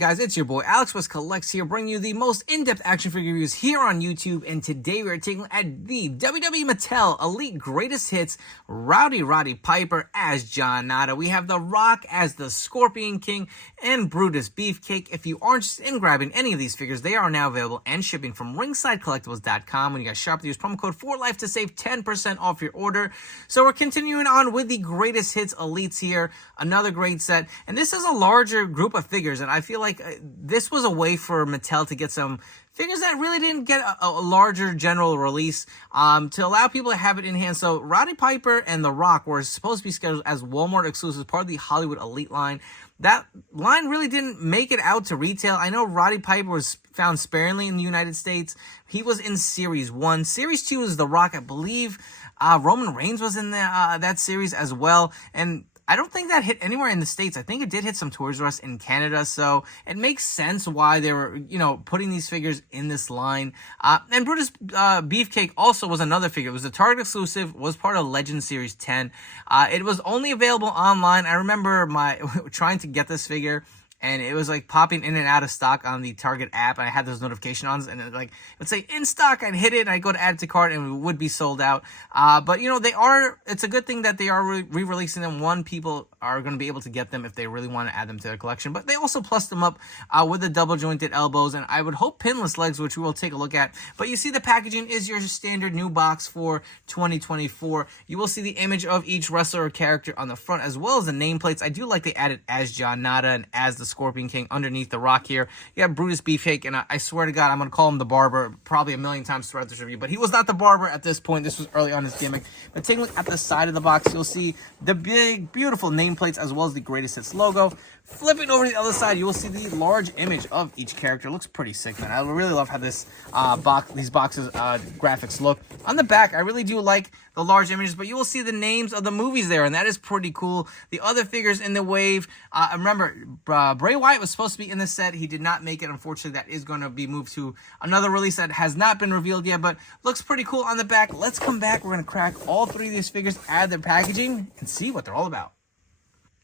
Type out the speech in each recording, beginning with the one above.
guys, it's your boy Alex West Collects here, bringing you the most in-depth action figure reviews here on YouTube. And today we are taking at the WWE Mattel Elite Greatest Hits, Roddy Piper as John Nada. We have The Rock as the Scorpion King and Brutus Beefcake. If you aren't interested in grabbing any of these figures, they are now available and shipping from ringsidecollectibles.com. When you guys shop, use promo code 4LIFE to save 10% off your order. So we're continuing on with the Greatest Hits Elites here. Another great set. And this is a larger group of figures, and I feel like this was a way for Mattel to get some figures that really didn't get a larger general release, to allow people to have it in hand. So Roddy Piper and The Rock were supposed to be scheduled as Walmart exclusives, part of the Hollywood Elite line. That line really didn't make it out to retail. I know Roddy Piper was found sparingly in the United States. He was in Series 1. Series 2 is The Rock. I believe Roman Reigns was in that series as well. And I don't think that hit anywhere in the States. I think it did hit some Toys R Us in Canada, so it makes sense why they were, putting these figures in this line. And Brutus Beefcake also was another figure. It was a Target exclusive, was part of Legend Series 10. It was only available online. I remember trying to get this figure, and it was like popping in and out of stock on the Target app. And I had those notifications on, and it would say in stock. I'd hit it, and I'd go to add to cart, and it would be sold out. But it's a good thing that they are re-releasing them. One, people are going to be able to get them if they really want to add them to their collection. But they also plus them up with the double jointed elbows, and I would hope pinless legs, which we will take a look at. But you see the packaging is your standard new box for 2024. You will see the image of each wrestler or character on the front, as well as the nameplates. I do like they added as John Nada and as the Scorpion King underneath The Rock here. You have Brutus Beefcake, and I swear to God, I'm going to call him the Barber probably a million times throughout this review, but he was not the Barber at this point. This was early on his gimmick. But taking a look at the side of the box, you'll see the big, beautiful nameplates as well as the Greatest Hits logo. Flipping over to the other side, you will see the large image of each character. It looks pretty sick, man. I really love how these boxes graphics look. On the back, I really do like the large images, but you will see the names of the movies there, and that is pretty cool. The other figures in the wave, remember, Bray Wyatt was supposed to be in this set. He did not make it. Unfortunately, that is going to be moved to another release that has not been revealed yet, but looks pretty cool on the back. Let's come back. We're going to crack all three of these figures, add their packaging, and see what they're all about.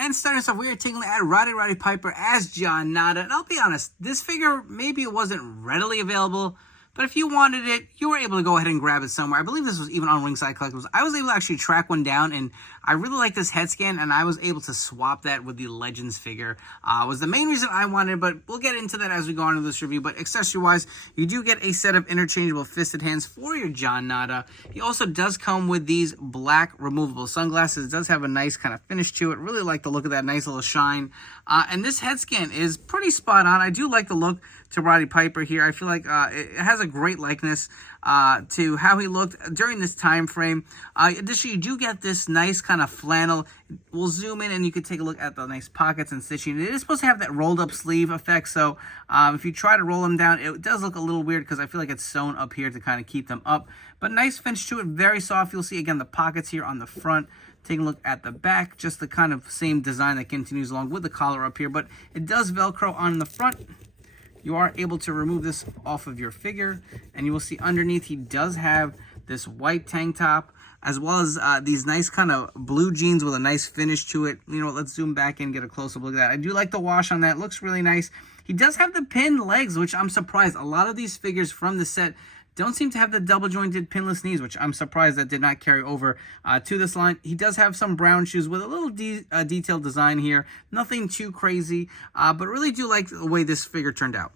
And starting us off, we are taking at Roddy Piper as John Nada. And I'll be honest, this figure, maybe it wasn't readily available, but if you wanted it, you were able to go ahead and grab it somewhere. I believe this was even on Ringside Collectibles. I was able to actually track one down, and I really like this head scan, and I was able to swap that with the Legends figure. Was the main reason I wanted, but we'll get into that as we go on into this review. But accessory-wise, you do get a set of interchangeable fisted hands for your John Nada. He also does come with these black removable sunglasses. It does have a nice kind of finish to it. Really like the look of that nice little shine. And this head scan is pretty spot on. I do like the look to Roddy Piper here. I feel like it has a great likeness to how he looked during this time frame. Additionally, you do get this nice kind of flannel. We'll zoom in and you can take a look at the nice pockets and stitching. It is supposed to have that rolled up sleeve effect, so if you try to roll them down, it does look a little weird because I feel like it's sewn up here to kind of keep them up. But nice finish to it, very soft. You'll see again the pockets here on the front. Taking a look at the back, just the kind of same design that continues along with the collar up here, but it does Velcro on the front. You are able to remove this off of your figure, and you will see underneath he does have this white tank top, as well as these nice kind of blue jeans with a nice finish to it. Let's zoom back in and get a close-up look at that. I do like the wash on that. It looks really nice. He does have the pinned legs, which I'm surprised. A lot of these figures from the set don't seem to have the double jointed pinless knees, which I'm surprised that did not carry over to this line. He does have some brown shoes with a little detailed design here. Nothing too crazy, but really do like the way this figure turned out.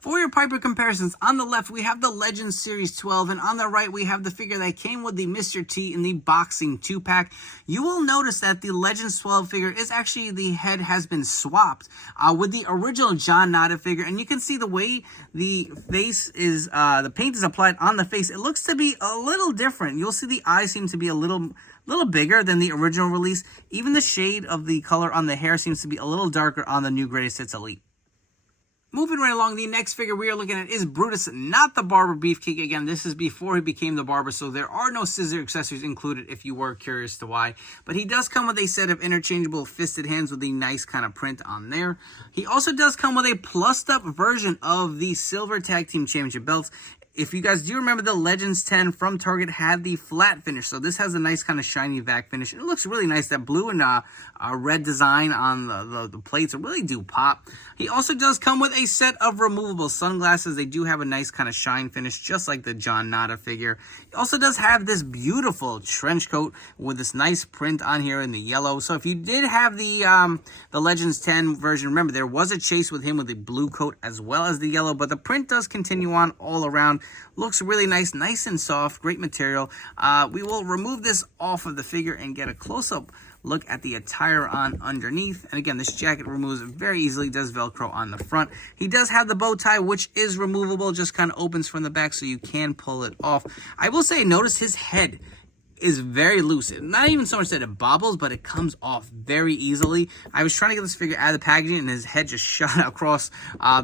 For your Piper comparisons, on the left, we have the Legends Series 12, and on the right, we have the figure that came with the Mr. T in the boxing 2-pack. You will notice that the Legends 12 figure is actually, the head has been swapped with the original John Nada figure, and you can see the way the face is, the paint is applied on the face. It looks to be a little different. You'll see the eyes seem to be a little bigger than the original release. Even the shade of the color on the hair seems to be a little darker on the new Greatest Hits Elite. Moving right along, the next figure we are looking at is Brutus, not the Barber Beefcake. Again, this is before he became the Barber, so there are no scissor accessories included if you were curious to why. But he does come with a set of interchangeable fisted hands with a nice kind of print on there. He also does come with a plussed up version of the Silver Tag Team Championship belts. if you guys do remember, the Legends 10 from Target had the flat finish. So this has a nice kind of shiny vac finish. It looks really nice. That blue and red design on the plates really do pop. He also does come with a set of removable sunglasses. They do have a nice kind of shine finish, just like the John Nada figure. He also does have this beautiful trench coat with this nice print on here in the yellow. So if you did have the Legends 10 version, remember there was a chase with him with the blue coat as well as the yellow, but the print does continue on all around. Looks really nice, nice and soft, great material. We will remove this off of the figure and get a close-up look at the attire on underneath. And again, this jacket removes very easily, does Velcro on the front. He does have the bow tie, which is removable, just kind of opens from the back so you can pull it off. I will say, notice his head is very loose. Not even so much that it bobbles, but it comes off very easily. I was trying to get this figure out of the packaging, and his head just shot across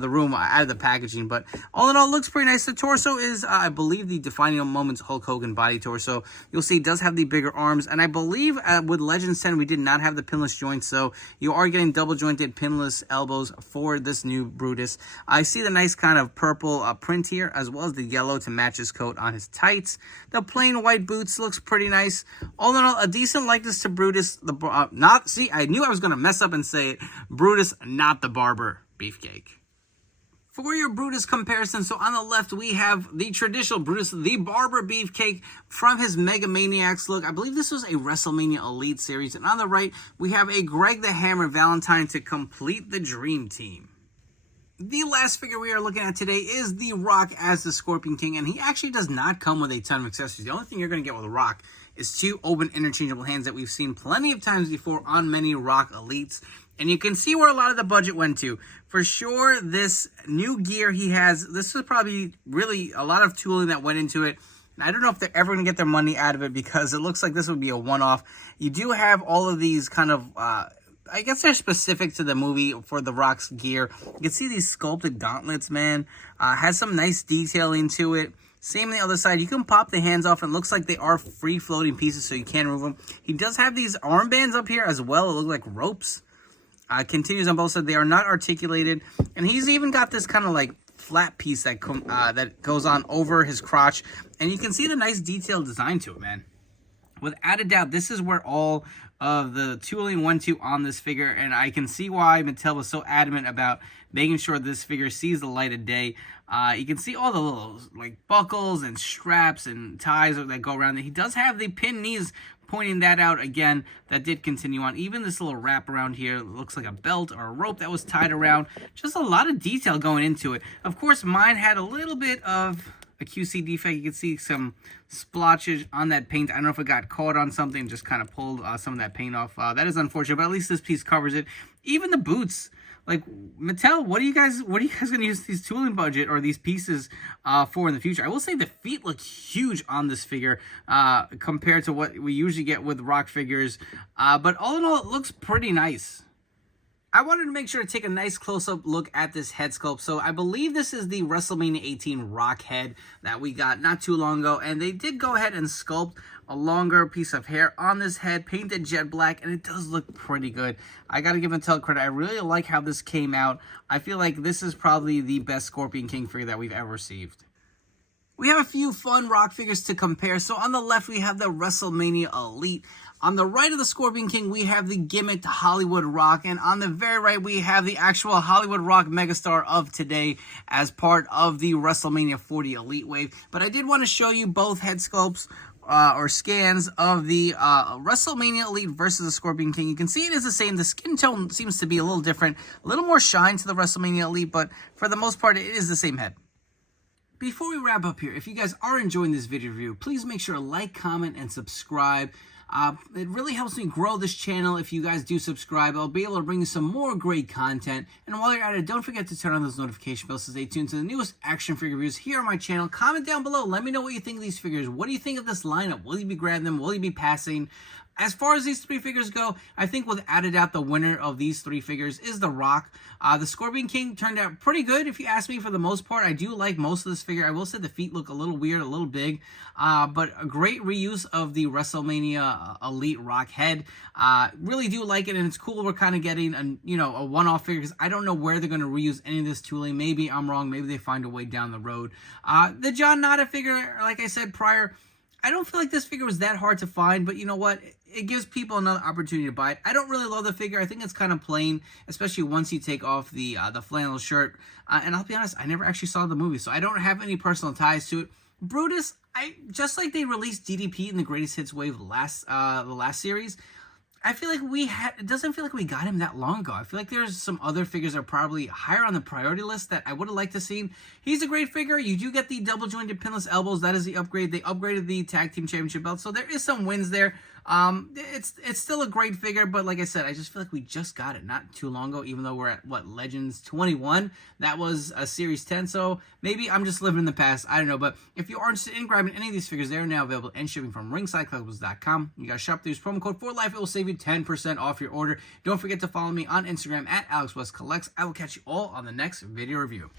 the room out of the packaging. But all in all, it looks pretty nice. The torso is, I believe, the Defining Moments Hulk Hogan body torso. You'll see it does have the bigger arms, and I believe with Legends 10, we did not have the pinless joints, so you are getting double-jointed pinless elbows for this new Brutus. I see the nice kind of purple print here, as well as the yellow to match his coat on his tights. The plain white boots looks pretty nice. All in all, a decent likeness to Brutus. I knew I was going to mess up and say it. Brutus, not the Barber Beefcake. For your Brutus comparison, so on the left, we have the traditional Brutus, the Barber Beefcake from his Mega Maniacs look. I believe this was a WrestleMania Elite series. And on the right, we have a Greg the Hammer Valentine to complete the Dream Team. The last figure we are looking at today is The Rock as the Scorpion King, and he actually does not come with a ton of accessories. The only thing you're going to get with The Rock is 2 open interchangeable hands that we've seen plenty of times before on many Rock Elites. And you can see where a lot of the budget went to. For sure, this new gear he has, this was probably really a lot of tooling that went into it. And I don't know if they're ever going to get their money out of it, because it looks like this would be a one-off. You do have all of these kind of I guess they're specific to the movie for The Rock's gear. You can see these sculpted gauntlets, man. Has some nice detailing to it. Same on the other side. You can pop the hands off, and it looks like they are free-floating pieces, so you can remove them. He does have these armbands up here as well. It look like ropes. Continues on both sides. They are not articulated. And he's even got this kind of like flat piece that goes on over his crotch. And you can see the nice detailed design to it, man. Without a doubt, this is where all of the tooling went to on this figure, and I can see why Mattel was so adamant about making sure this figure sees the light of day. You can see all the little like buckles and straps and ties that go around it. He does have the pin knees, pointing that out again. That did continue on. Even this little wrap around here looks like a belt or a rope that was tied around. Just a lot of detail going into it. Of course, mine had a little bit of a QC defect. You can see some splotches on that paint. I don't know if it got caught on something, just kind of pulled some of that paint off. That is unfortunate, but at least this piece covers it. Even the boots, like Mattel, what are you guys going to use these tooling budget or these pieces for in the future? I will say the feet look huge on this figure compared to what we usually get with Rock figures. But all in all, it looks pretty nice. I wanted to make sure to take a nice close-up look at this head sculpt. So I believe this is the WrestleMania 18 Rock head that we got not too long ago. And they did go ahead and sculpt a longer piece of hair on this head, painted jet black, and it does look pretty good. I got to give Mattel credit. I really like how this came out. I feel like this is probably the best Scorpion King figure that we've ever received. We have a few fun Rock figures to compare. So on the left, we have the WrestleMania Elite. On the right of the Scorpion King, we have the gimmicked Hollywood Rock. And on the very right, we have the actual Hollywood Rock megastar of today as part of the WrestleMania 40 Elite Wave. But I did want to show you both head sculpts or scans of the WrestleMania Elite versus the Scorpion King. You can see it is the same. The skin tone seems to be a little different. A little more shine to the WrestleMania Elite, but for the most part, it is the same head. Before we wrap up here, if you guys are enjoying this video review, please make sure to like, comment, and subscribe. It really helps me grow this channel. If you guys do subscribe, I'll be able to bring you some more great content. And while you're at it, don't forget to turn on those notification bells to stay tuned to the newest action figure reviews here on my channel. Comment down below. Let me know what you think of these figures. What do you think of this lineup? Will you be grabbing them? Will you be passing? As far as these three figures go, I think without a doubt the winner of these three figures is The Rock. The Scorpion King turned out pretty good, if you ask me, for the most part. I do like most of this figure. I will say the feet look a little weird, a little big, but a great reuse of the WrestleMania Elite Rock head. Really do like it, and it's cool we're kind of getting a one-off figure, because I don't know where they're going to reuse any of this tooling. Maybe I'm wrong. Maybe they find a way down the road. The John Nada figure, like I said prior, I don't feel like this figure was that hard to find, but you know what? It gives people another opportunity to buy it. I don't really love the figure. I think it's kind of plain, especially once you take off the flannel shirt. And I'll be honest, I never actually saw the movie, so I don't have any personal ties to it. Brutus, just like they released DDP in the Greatest Hits wave the last series, I feel like it doesn't feel like we got him that long ago. I feel like there's some other figures that are probably higher on the priority list that I would have liked to see. He's a great figure. You do get the double jointed pinless elbows. That is the upgrade. They upgraded the tag team championship belt, so there is some wins there. It's still a great figure, but like I said, I just feel like we just got it not too long ago, even though we're at, Legends 21? That was a Series 10, so maybe I'm just living in the past. I don't know, but if you are interested in grabbing any of these figures, they are now available and shipping from ringsidecollectibles.com. You guys shop through this promo code for life. It will save you 10% off your order. Don't forget to follow me on Instagram at AlexWestCollects. I will catch you all on the next video review.